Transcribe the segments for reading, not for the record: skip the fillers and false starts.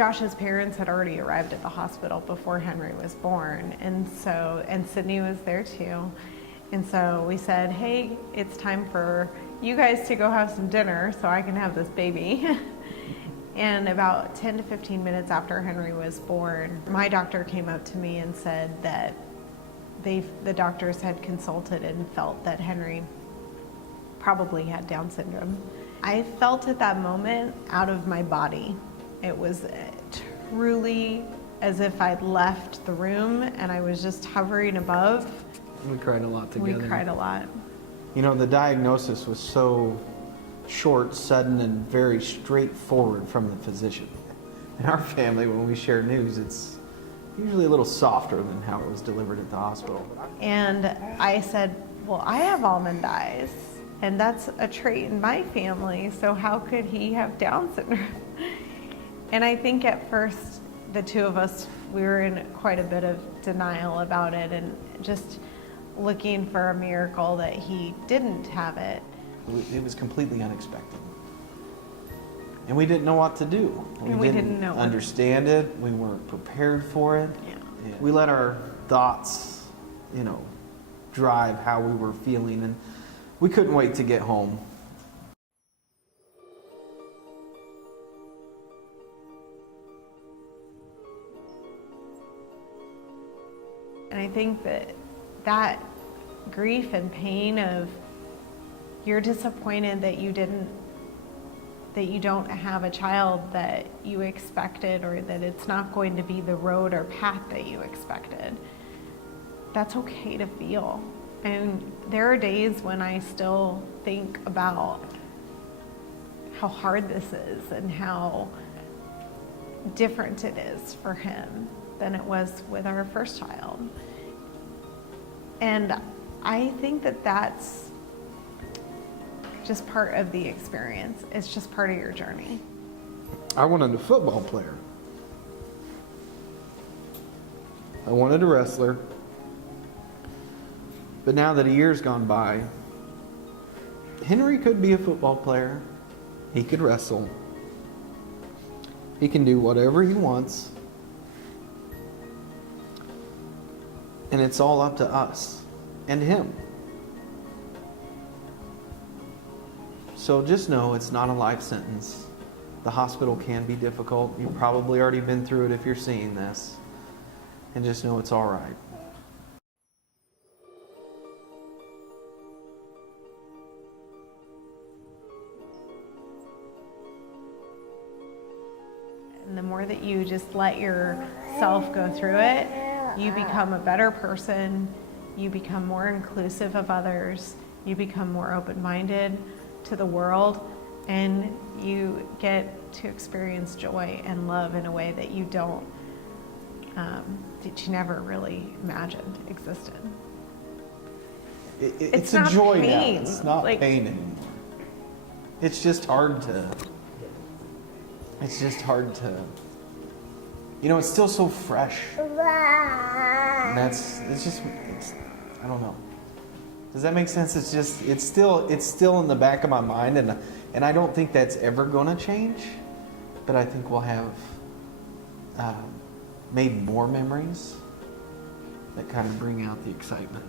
Josh's parents had already arrived at the hospital before Henry was born, and Sydney was there too. And so we said, hey, it's time for you guys to go have some dinner so I can have this baby. And about 10 to 15 minutes after Henry was born, my doctor came up to me and said that the doctors had consulted and felt that Henry probably had Down syndrome. I felt at that moment out of my body. It was truly as if I'd left the room and I was just hovering above. We cried a lot together. We cried a lot. You know, the diagnosis was so short, sudden, and very straightforward from the physician. In our family, when we share news, it's usually a little softer than how it was delivered at the hospital. And I said, well, I have almond eyes, and that's a trait in my family, so how could he have Down syndrome? And I think at first, the two of us, we were in quite a bit of denial about it and just looking for a miracle that he didn't have it. It was completely unexpected. And we didn't know what to do. We didn't know understand it. We weren't prepared for it. Yeah. We let our thoughts, drive how we were feeling, and we couldn't wait to get home. And I think that grief and pain of you're disappointed that you don't have a child that you expected, or that it's not going to be the road or path that you expected. That's okay to feel. And there are days when I still think about how hard this is and how different it is for him than it was with our first child. And I think that that's just part of the experience. It's just part of your journey. I wanted a football player. I wanted a wrestler. But now that a year's gone by, Henry could be a football player. He could wrestle. He can do whatever he wants. And it's all up to us and him. So just know it's not a life sentence. The hospital can be difficult. You've probably already been through it if you're seeing this. And just know it's all right. And the more that you just let yourself go through it, you become a better person, you become more inclusive of others, you become more open-minded to the world, and you get to experience joy and love in a way that you never really imagined existed. It's a joy pain. Now. It's not pain anymore. It's just hard to, it's still so fresh. And I don't know. Does that make sense? It's still in the back of my mind, and I don't think that's ever going to change. But I think we'll have made more memories that kind of bring out the excitement,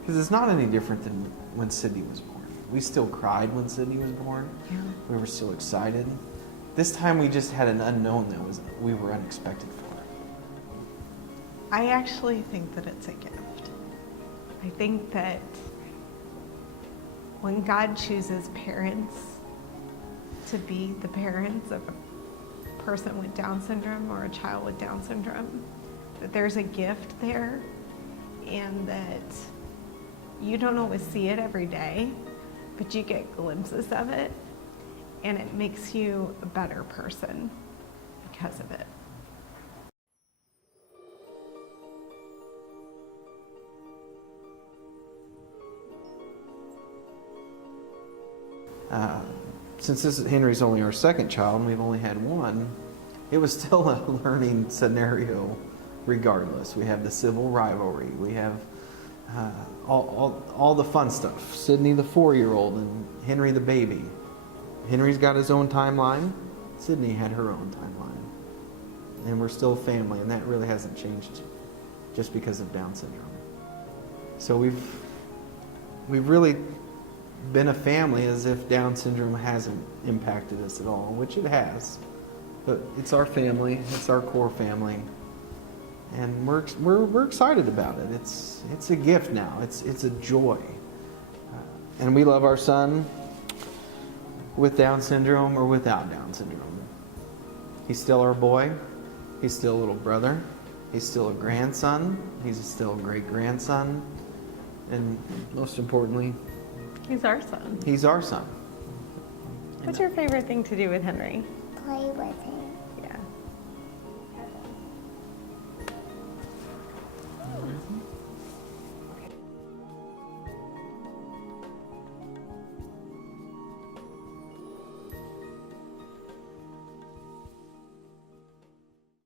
because it's not any different than when Sydney was born. We still cried when Sydney was born. Yeah. We were so excited. This time we just had an unknown we were unexpected for. I actually think that it's a gift. I think that when God chooses parents to be the parents of a person with Down syndrome or a child with Down syndrome, that there's a gift there, and that you don't always see it every day, but you get glimpses of it, and it makes you a better person because of it. Since Henry's only our second child and we've only had one, it was still a learning scenario regardless. We have the civil rivalry. We have all the fun stuff. Sydney the 4-year-old and Henry the baby. Henry's got his own timeline. Sydney had her own timeline. And we're still family, and that really hasn't changed just because of Down syndrome. So we've really been a family as if Down syndrome hasn't impacted us at all, which it has. But it's our family, it's our core family, and we're excited about it. It's a gift now. It's a joy, and we love our son with Down syndrome or without Down syndrome. He's still our boy. He's still a little brother. He's still a grandson. He's still a great grandson, and most importantly, He's our son. he's our son. What's your favorite thing to do with Henry? Play with him.